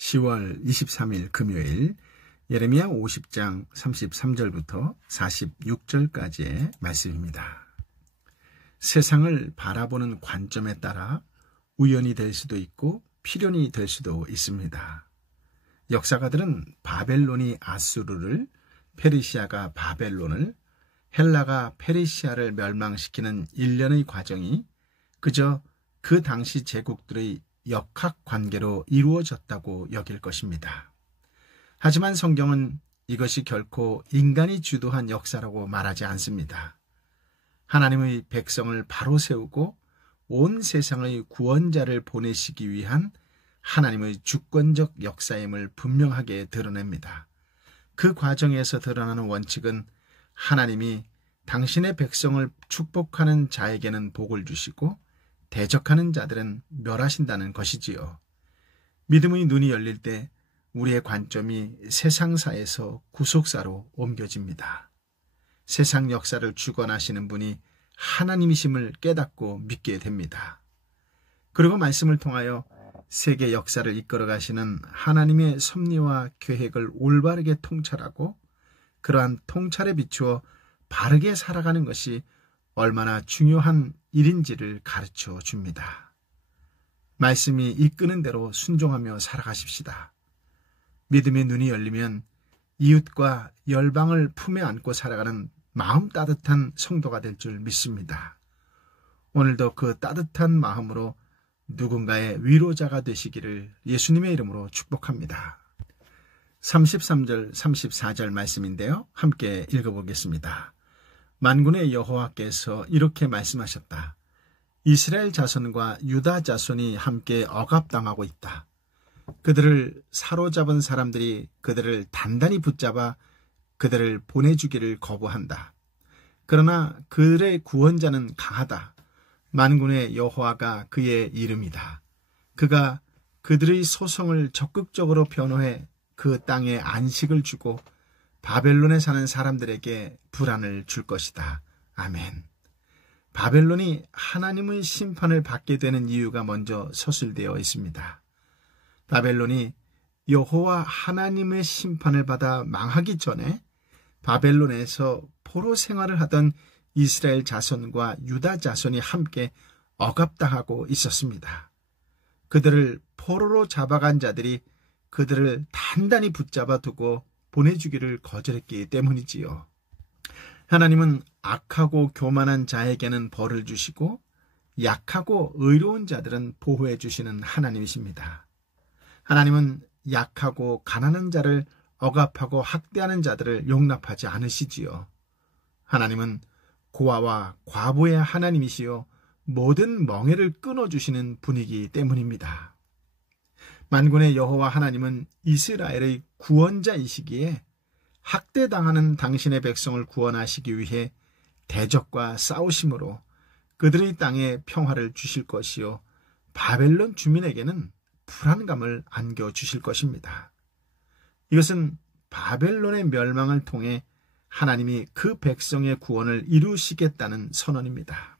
10월 23일 금요일 예레미야 50장 33절부터 46절까지의 말씀입니다. 세상을 바라보는 관점에 따라 우연이 될 수도 있고 필연이 될 수도 있습니다. 역사가들은 바벨론이 아수르를, 페르시아가 바벨론을, 헬라가 페르시아를 멸망시키는 일련의 과정이 그저 그 당시 제국들의 역학관계로 이루어졌다고 여길 것입니다. 하지만 성경은 이것이 결코 인간이 주도한 역사라고 말하지 않습니다. 하나님의 백성을 바로 세우고 온 세상의 구원자를 보내시기 위한 하나님의 주권적 역사임을 분명하게 드러냅니다. 그 과정에서 드러나는 원칙은 하나님이 당신의 백성을 축복하는 자에게는 복을 주시고 대적하는 자들은 멸하신다는 것이지요. 믿음의 눈이 열릴 때 우리의 관점이 세상사에서 구속사로 옮겨집니다. 세상 역사를 주관하시는 분이 하나님이심을 깨닫고 믿게 됩니다. 그리고 말씀을 통하여 세계 역사를 이끌어 가시는 하나님의 섭리와 계획을 올바르게 통찰하고 그러한 통찰에 비추어 바르게 살아가는 것이 얼마나 중요한 일인지를 가르쳐 줍니다. 말씀이 이끄는 대로 순종하며 살아가십시다. 믿음의 눈이 열리면 이웃과 열방을 품에 안고 살아가는 마음 따뜻한 성도가 될 줄 믿습니다. 오늘도 그 따뜻한 마음으로 누군가의 위로자가 되시기를 예수님의 이름으로 축복합니다. 33절, 34절 말씀인데요. 함께 읽어보겠습니다. 만군의 여호와께서 이렇게 말씀하셨다. 이스라엘 자손과 유다 자손이 함께 억압당하고 있다. 그들을 사로잡은 사람들이 그들을 단단히 붙잡아 그들을 보내주기를 거부한다. 그러나 그들의 구원자는 강하다. 만군의 여호와가 그의 이름이다. 그가 그들의 소송을 적극적으로 변호해 그 땅에 안식을 주고 바벨론에 사는 사람들에게 불안을 줄 것이다. 아멘. 바벨론이 하나님의 심판을 받게 되는 이유가 먼저 서술되어 있습니다. 바벨론이 여호와 하나님의 심판을 받아 망하기 전에 바벨론에서 포로 생활을 하던 이스라엘 자손과 유다 자손이 함께 억압당하고 있었습니다. 그들을 포로로 잡아간 자들이 그들을 단단히 붙잡아 두고 보내주기를 거절했기 때문이지요. 하나님은 악하고 교만한 자에게는 벌을 주시고 약하고 의로운 자들은 보호해 주시는 하나님이십니다. 하나님은 약하고 가난한 자를 억압하고 학대하는 자들을 용납하지 않으시지요. 하나님은 고아와 과부의 하나님이시요 모든 멍에를 끊어주시는 분이기 때문입니다. 만군의 여호와 하나님은 이스라엘의 구원자이시기에 학대당하는 당신의 백성을 구원하시기 위해 대적과 싸우심으로 그들의 땅에 평화를 주실 것이요 바벨론 주민에게는 불안감을 안겨주실 것입니다. 이것은 바벨론의 멸망을 통해 하나님이 그 백성의 구원을 이루시겠다는 선언입니다.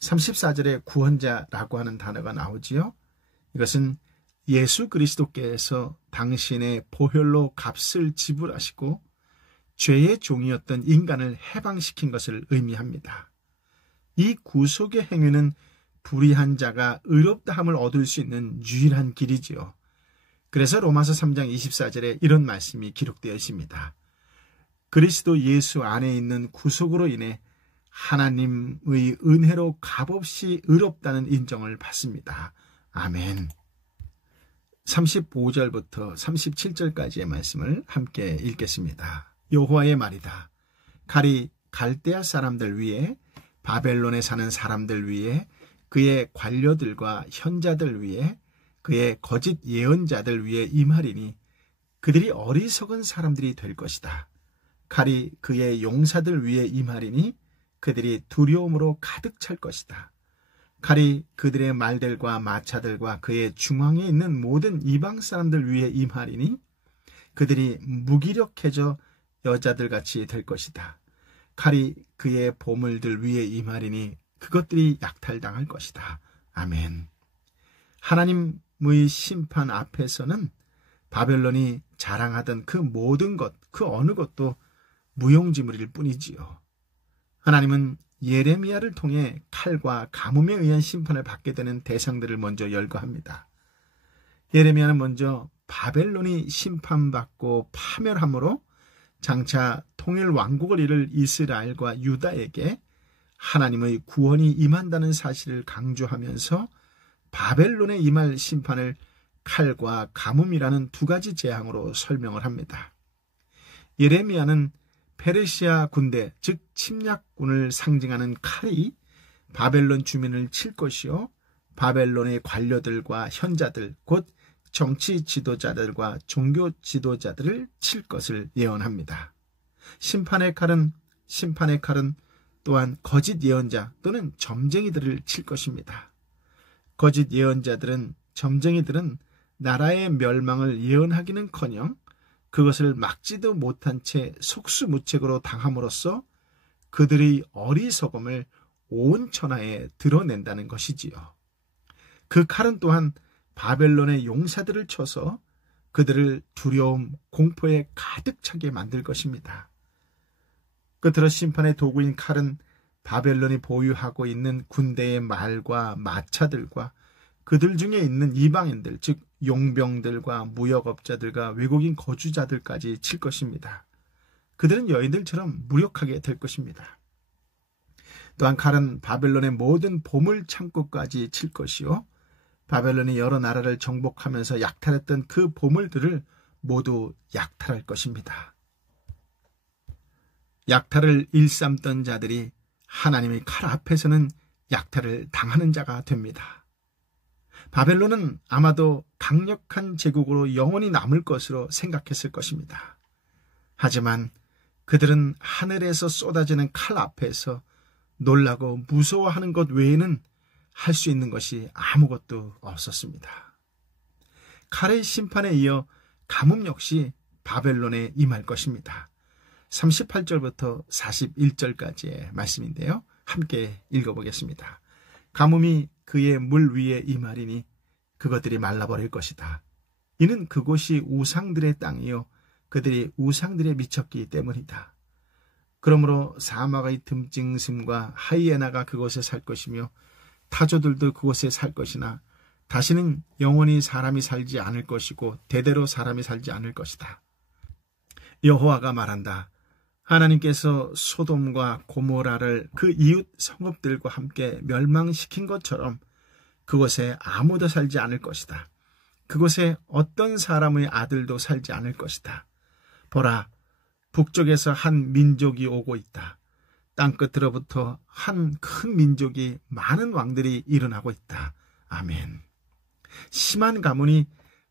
34절에 구원자라고 하는 단어가 나오지요. 이것은 예수 그리스도께서 당신의 보혈로 값을 지불하시고 죄의 종이었던 인간을 해방시킨 것을 의미합니다. 이 구속의 행위는 불의한 자가 의롭다함을 얻을 수 있는 유일한 길이지요. 그래서 로마서 3장 24절에 이런 말씀이 기록되어 있습니다. 그리스도 예수 안에 있는 구속으로 인해 하나님의 은혜로 값없이 의롭다는 인정을 받습니다. 아멘. 35절부터 37절까지의 말씀을 함께 읽겠습니다. 여호와의 말이다. 칼이 갈대아 사람들 위에, 바벨론에 사는 사람들 위에, 그의 관료들과 현자들 위에, 그의 거짓 예언자들 위에 임하리니 그들이 어리석은 사람들이 될 것이다. 칼이 그의 용사들 위에 임하리니 그들이 두려움으로 가득 찰 것이다. 칼이 그들의 말들과 마차들과 그의 중앙에 있는 모든 이방 사람들 위에 임하리니 그들이 무기력해져 여자들같이 될 것이다. 칼이 그의 보물들 위에 임하리니 그것들이 약탈당할 것이다. 아멘. 하나님 하나님의 심판 앞에서는 바벨론이 자랑하던 그 모든 것, 그 어느 것도 무용지물일 뿐이지요. 하나님은 예레미야를 통해 칼과 가뭄에 의한 심판을 받게 되는 대상들을 먼저 열거합니다. 예레미야는 먼저 바벨론이 심판받고 파멸함으로 장차 통일 왕국을 이룰 이스라엘과 유다에게 하나님의 구원이 임한다는 사실을 강조하면서 바벨론에 임할 심판을 칼과 가뭄이라는 두 가지 재앙으로 설명을 합니다. 예레미야는 페르시아 군대, 즉 침략군을 상징하는 칼이 바벨론 주민을 칠 것이요, 바벨론의 관료들과 현자들, 곧 정치 지도자들과 종교 지도자들을 칠 것을 예언합니다. 심판의 칼은 또한 거짓 예언자 또는 점쟁이들을 칠 것입니다. 거짓 예언자들은, 점쟁이들은 나라의 멸망을 예언하기는커녕 그것을 막지도 못한 채 속수무책으로 당함으로써 그들의 어리석음을 온 천하에 드러낸다는 것이지요. 그 칼은 또한 바벨론의 용사들을 쳐서 그들을 두려움, 공포에 가득 차게 만들 것입니다. 끝으로 심판의 도구인 칼은 바벨론이 보유하고 있는 군대의 말과 마차들과 그들 중에 있는 이방인들, 즉 용병들과 무역업자들과 외국인 거주자들까지 칠 것입니다. 그들은 여인들처럼 무력하게 될 것입니다. 또한 칼은 바벨론의 모든 보물 창고까지 칠 것이요, 바벨론이 여러 나라를 정복하면서 약탈했던 그 보물들을 모두 약탈할 것입니다. 약탈을 일삼던 자들이 하나님의 칼 앞에서는 약탈을 당하는 자가 됩니다. 바벨론은 아마도 강력한 제국으로 영원히 남을 것으로 생각했을 것입니다. 하지만 그들은 하늘에서 쏟아지는 칼 앞에서 놀라고 무서워하는 것 외에는 할 수 있는 것이 아무것도 없었습니다. 칼의 심판에 이어 가뭄 역시 바벨론에 임할 것입니다. 38절부터 41절까지의 말씀인데요. 함께 읽어보겠습니다. 가뭄이 그의 물 위에 임하리니 그것들이 말라버릴 것이다. 이는 그곳이 우상들의 땅이요 그들이 우상들에 미쳤기 때문이다. 그러므로 사막의 듬징심과 하이에나가 그곳에 살 것이며 타조들도 그곳에 살 것이나 다시는 영원히 사람이 살지 않을 것이고 대대로 사람이 살지 않을 것이다. 여호와가 말한다. 하나님께서 소돔과 고모라를 그 이웃 성읍들과 함께 멸망시킨 것처럼 그곳에 아무도 살지 않을 것이다. 그곳에 어떤 사람의 아들도 살지 않을 것이다. 보라, 북쪽에서 한 민족이 오고 있다. 땅끝으로부터 한 큰 민족이 많은 왕들이 일어나고 있다. 아멘. 심한 가뭄이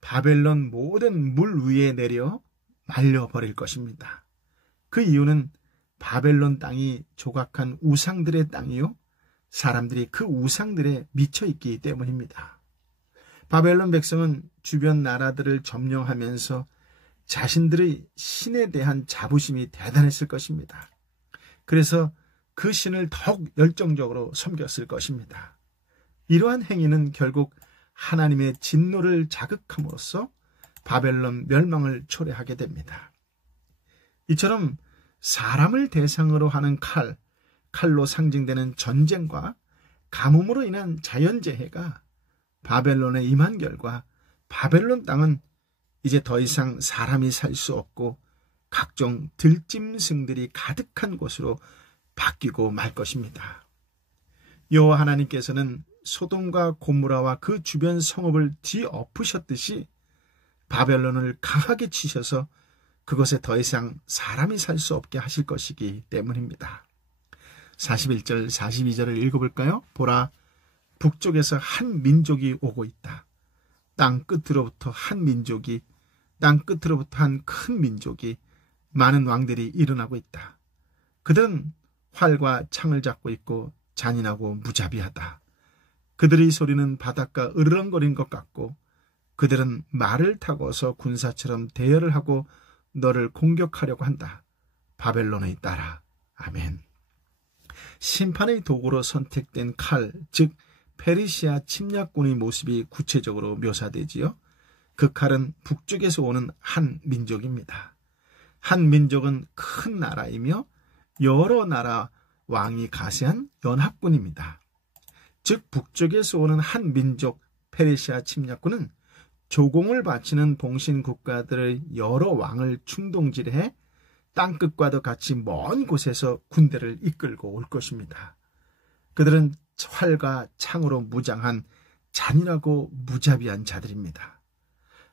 바벨론 모든 물 위에 내려 말려버릴 것입니다. 그 이유는 바벨론 땅이 조각한 우상들의 땅이요 사람들이 그 우상들에 미쳐 있기 때문입니다. 바벨론 백성은 주변 나라들을 점령하면서 자신들의 신에 대한 자부심이 대단했을 것입니다. 그래서 그 신을 더욱 열정적으로 섬겼을 것입니다. 이러한 행위는 결국 하나님의 진노를 자극함으로써 바벨론 멸망을 초래하게 됩니다. 이처럼 사람을 대상으로 하는 칼로 상징되는 전쟁과 가뭄으로 인한 자연재해가 바벨론에 임한 결과 바벨론 땅은 이제 더 이상 사람이 살 수 없고 각종 들짐승들이 가득한 곳으로 바뀌고 말 것입니다. 여호와 하나님께서는 소돔과 고모라와 그 주변 성읍을 뒤엎으셨듯이 바벨론을 강하게 치셔서 그것에 더 이상 사람이 살 수 없게 하실 것이기 때문입니다. 41절, 42절을 읽어볼까요? 보라, 북쪽에서 한 민족이 오고 있다. 땅 끝으로부터 한 민족이, 땅 끝으로부터 한 큰 민족이, 많은 왕들이 일어나고 있다. 그들은 활과 창을 잡고 있고 잔인하고 무자비하다. 그들의 소리는 바닷가 으르렁거린 것 같고 그들은 말을 타고서 군사처럼 대열을 하고 너를 공격하려고 한다. 바벨론의 딸아. 아멘. 심판의 도구로 선택된 칼, 즉 페르시아 침략군의 모습이 구체적으로 묘사되지요. 그 칼은 북쪽에서 오는 한 민족입니다. 한 민족은 큰 나라이며 여러 나라 왕이 가세한 연합군입니다. 즉 북쪽에서 오는 한 민족 페르시아 침략군은 조공을 바치는 봉신 국가들의 여러 왕을 충동질해 땅끝과도 같이 먼 곳에서 군대를 이끌고 올 것입니다. 그들은 활과 창으로 무장한 잔인하고 무자비한 자들입니다.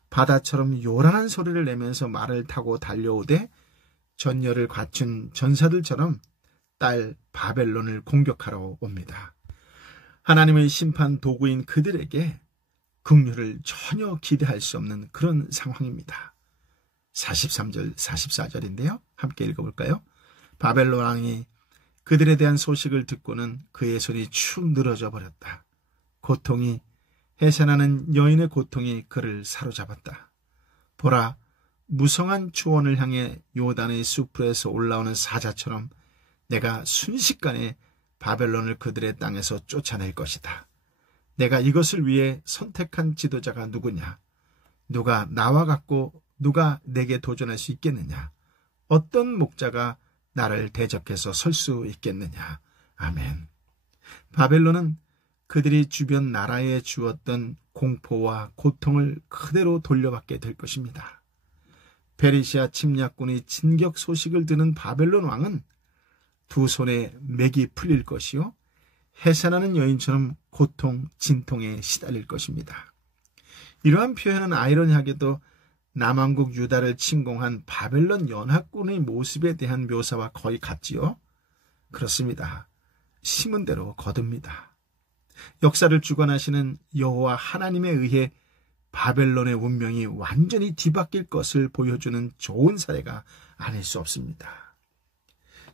바다처럼 요란한 소리를 내면서 말을 타고 달려오되 전열을 갖춘 전사들처럼 딸 바벨론을 공격하러 옵니다. 하나님의 심판 도구인 그들에게 긍휼을 전혀 기대할 수 없는 그런 상황입니다. 43절, 44절인데요. 함께 읽어볼까요? 바벨론 왕이 그들에 대한 소식을 듣고는 그의 손이 축 늘어져 버렸다. 고통이, 해산하는 여인의 고통이 그를 사로잡았다. 보라, 무성한 초원을 향해 요단의 숲에서 올라오는 사자처럼 내가 순식간에 바벨론을 그들의 땅에서 쫓아낼 것이다. 내가 이것을 위해 선택한 지도자가 누구냐? 누가 나와 같고 누가 내게 도전할 수 있겠느냐? 어떤 목자가 나를 대적해서 설 수 있겠느냐? 아멘. 바벨론은 그들이 주변 나라에 주었던 공포와 고통을 그대로 돌려받게 될 것입니다. 페르시아 침략군의 진격 소식을 듣는 바벨론 왕은 두 손에 맥이 풀릴 것이요 해산하는 여인처럼 고통, 진통에 시달릴 것입니다. 이러한 표현은 아이러니하게도 남왕국 유다를 침공한 바벨론 연합군의 모습에 대한 묘사와 거의 같지요. 그렇습니다. 심은 대로 거둡니다. 역사를 주관하시는 여호와 하나님에 의해 바벨론의 운명이 완전히 뒤바뀔 것을 보여주는 좋은 사례가 아닐 수 없습니다.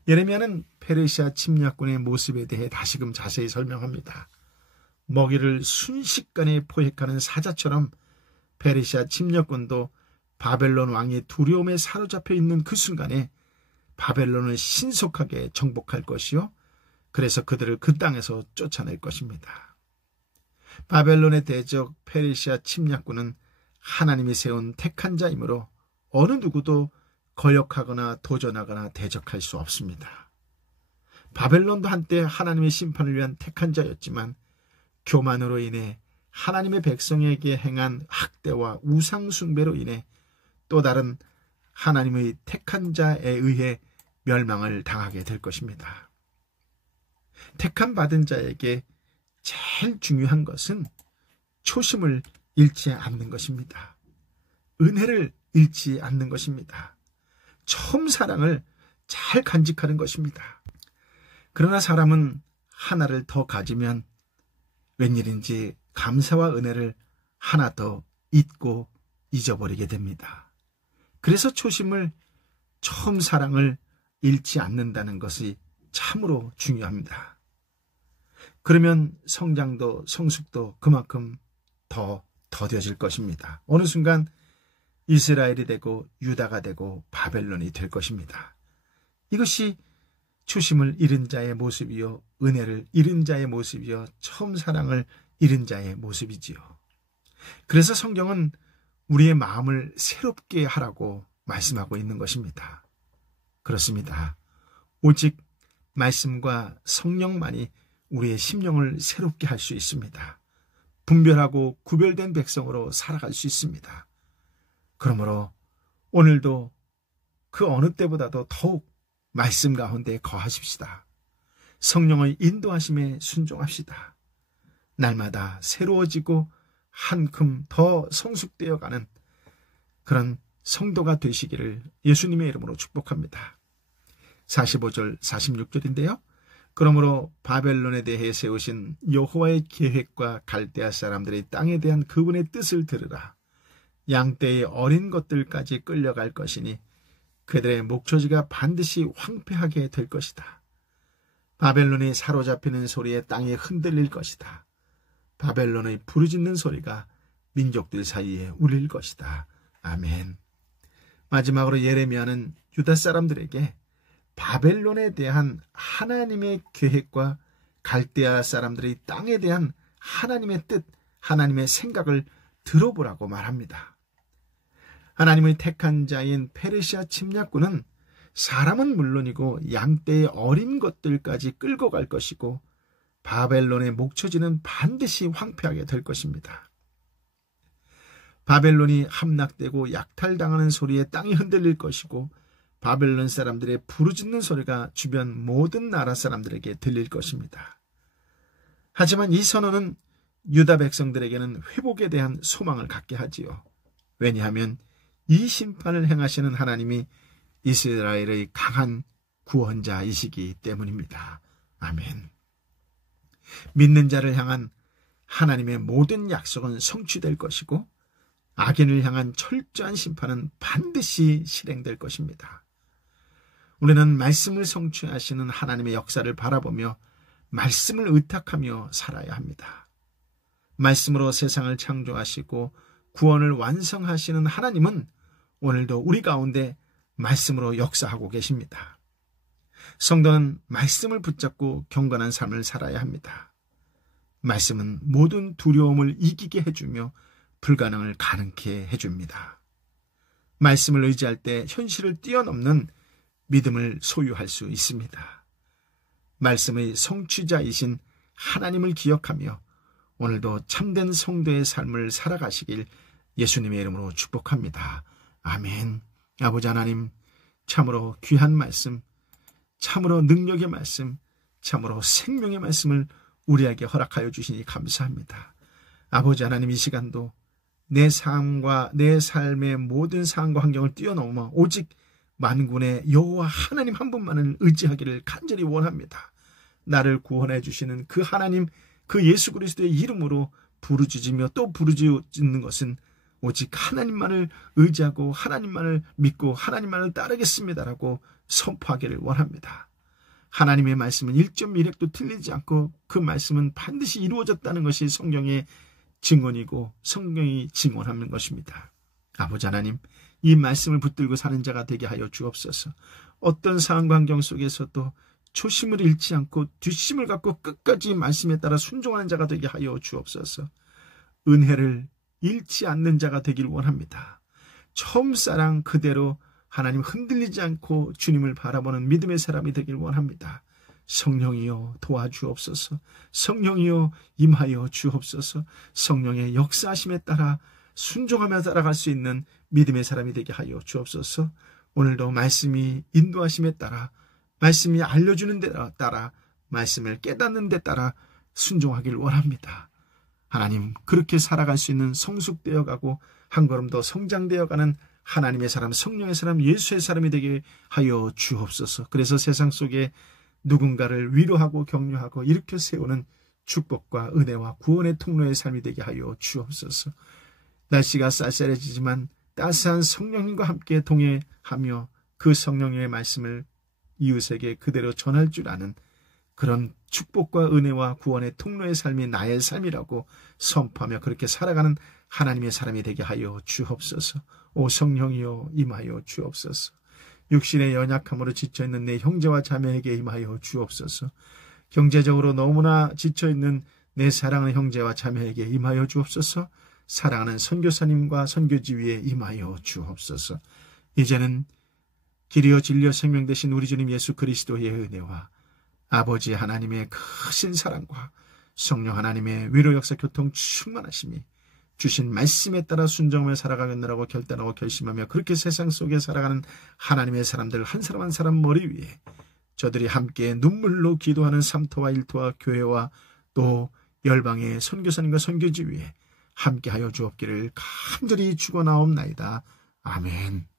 예레미야는 페르시아 침략군의 모습에 대해 다시금 자세히 설명합니다. 먹이를 순식간에 포획하는 사자처럼 페르시아 침략군도 바벨론 왕의 두려움에 사로잡혀 있는 그 순간에 바벨론을 신속하게 정복할 것이요. 그래서 그들을 그 땅에서 쫓아낼 것입니다. 바벨론의 대적 페르시아 침략군은 하나님이 세운 택한 자이므로 어느 누구도 거역하거나 도전하거나 대적할 수 없습니다. 바벨론도 한때 하나님의 심판을 위한 택한 자였지만 교만으로 인해 하나님의 백성에게 행한 학대와 우상 숭배로 인해 또 다른 하나님의 택한 자에 의해 멸망을 당하게 될 것입니다. 택함 받은 자에게 제일 중요한 것은 초심을 잃지 않는 것입니다. 은혜를 잃지 않는 것입니다. 처음 사랑을 잘 간직하는 것입니다. 그러나 사람은 하나를 더 가지면 웬일인지 감사와 은혜를 하나 더 잊고 잊어버리게 됩니다. 그래서 초심을, 처음 사랑을 잃지 않는다는 것이 참으로 중요합니다. 그러면 성장도 성숙도 그만큼 더 더뎌질 것입니다. 어느 순간 이스라엘이 되고 유다가 되고 바벨론이 될 것입니다. 이것이 초심을 잃은 자의 모습이요, 은혜를 잃은 자의 모습이요, 처음 사랑을 잃은 자의 모습이지요. 그래서 성경은 우리의 마음을 새롭게 하라고 말씀하고 있는 것입니다. 그렇습니다. 오직 말씀과 성령만이 우리의 심령을 새롭게 할 수 있습니다. 분별하고 구별된 백성으로 살아갈 수 있습니다. 그러므로 오늘도 그 어느 때보다도 더욱 말씀 가운데 거하십시다. 성령의 인도하심에 순종합시다. 날마다 새로워지고 한큼 더 성숙되어가는 그런 성도가 되시기를 예수님의 이름으로 축복합니다. 45절 46절인데요. 그러므로 바벨론에 대해 세우신 여호와의 계획과 갈대아 사람들의 땅에 대한 그분의 뜻을 들으라. 양떼의 어린 것들까지 끌려갈 것이니 그들의 목초지가 반드시 황폐하게 될 것이다. 바벨론이 사로잡히는 소리에 땅이 흔들릴 것이다. 바벨론의 부르짖는 소리가 민족들 사이에 울릴 것이다. 아멘. 마지막으로 예레미야는 유다 사람들에게 바벨론에 대한 하나님의 계획과 갈대아 사람들의 땅에 대한 하나님의 뜻, 하나님의 생각을 들어보라고 말합니다. 하나님의 택한 자인 페르시아 침략군은 사람은 물론이고 양떼의 어린 것들까지 끌고 갈 것이고 바벨론의 목초지는 반드시 황폐하게 될 것입니다. 바벨론이 함락되고 약탈당하는 소리에 땅이 흔들릴 것이고 바벨론 사람들의 부르짖는 소리가 주변 모든 나라 사람들에게 들릴 것입니다. 하지만 이 선언은 유다 백성들에게는 회복에 대한 소망을 갖게 하지요. 왜냐하면 이 심판을 행하시는 하나님이 이스라엘의 강한 구원자이시기 때문입니다. 아멘. 믿는 자를 향한 하나님의 모든 약속은 성취될 것이고 악인을 향한 철저한 심판은 반드시 실행될 것입니다. 우리는 말씀을 성취하시는 하나님의 역사를 바라보며 말씀을 의탁하며 살아야 합니다. 말씀으로 세상을 창조하시고 구원을 완성하시는 하나님은 오늘도 우리 가운데 말씀으로 역사하고 계십니다. 성도는 말씀을 붙잡고 경건한 삶을 살아야 합니다. 말씀은 모든 두려움을 이기게 해주며 불가능을 가능케 해줍니다. 말씀을 의지할 때 현실을 뛰어넘는 믿음을 소유할 수 있습니다. 말씀의 성취자이신 하나님을 기억하며 오늘도 참된 성도의 삶을 살아가시길 예수님의 이름으로 축복합니다. 아멘. 아버지 하나님, 참으로 귀한 말씀, 참으로 능력의 말씀, 참으로 생명의 말씀을 우리에게 허락하여 주시니 감사합니다. 아버지 하나님, 이 시간도 내 삶과 내 삶의 모든 상황과 환경을 뛰어넘어 오직 만군의 여호와 하나님 한 분만을 의지하기를 간절히 원합니다. 나를 구원해 주시는 그 하나님, 그 예수 그리스도의 이름으로 부르짖으며 또 부르짖는 것은 오직 하나님만을 의지하고 하나님만을 믿고 하나님만을 따르겠습니다라고 선포하기를 원합니다. 하나님의 말씀은 1.1획도 틀리지 않고 그 말씀은 반드시 이루어졌다는 것이 성경의 증언이고 성경이 증언하는 것입니다. 아버지 하나님, 이 말씀을 붙들고 사는 자가 되게 하여 주옵소서. 어떤 상황 환경 속에서도 초심을 잃지 않고 뒷심을 갖고 끝까지 말씀에 따라 순종하는 자가 되게 하여 주옵소서. 은혜를 잃지 않는 자가 되길 원합니다. 처음 사랑 그대로 하나님 흔들리지 않고 주님을 바라보는 믿음의 사람이 되길 원합니다. 성령이여 도와주옵소서. 성령이여 임하여 주옵소서. 성령의 역사하심에 따라 순종하며 살아갈 수 있는 믿음의 사람이 되게 하여 주옵소서. 오늘도 말씀이 인도하심에 따라, 말씀이 알려주는 데 따라, 말씀을 깨닫는 데 따라 순종하길 원합니다. 하나님, 그렇게 살아갈 수 있는 성숙되어가고 한 걸음 더 성장되어가는 하나님의 사람, 성령의 사람, 예수의 사람이 되게 하여 주옵소서. 그래서 세상 속에 누군가를 위로하고 격려하고 일으켜 세우는 축복과 은혜와 구원의 통로의 삶이 되게 하여 주옵소서. 날씨가 쌀쌀해지지만 따스한 성령님과 함께 동행하며 그 성령의 말씀을 이웃에게 그대로 전할 줄 아는 그런 축복과 은혜와 구원의 통로의 삶이 나의 삶이라고 선포하며 그렇게 살아가는 하나님의 사람이 되게 하여 주옵소서. 오 성령이여 임하여 주옵소서. 육신의 연약함으로 지쳐있는 내 형제와 자매에게 임하여 주옵소서. 경제적으로 너무나 지쳐있는 내 사랑하는 형제와 자매에게 임하여 주옵소서. 사랑하는 선교사님과 선교지 위에 임하여 주옵소서. 이제는 길이요 진리요 생명 되신 우리 주님 예수 그리스도의 은혜와 아버지 하나님의 크신 사랑과 성령 하나님의 위로 역사 교통 충만하심이 주신 말씀에 따라 순종하며 살아가겠느라고 결단하고 결심하며 그렇게 세상 속에 살아가는 하나님의 사람들 한 사람 한 사람 머리 위에 저들이 함께 눈물로 기도하는 삼토와 일토와 교회와 또 열방의 선교사님과 선교지 위에 함께하여 주옵기를 간절히 축원하옵나이다. 아멘.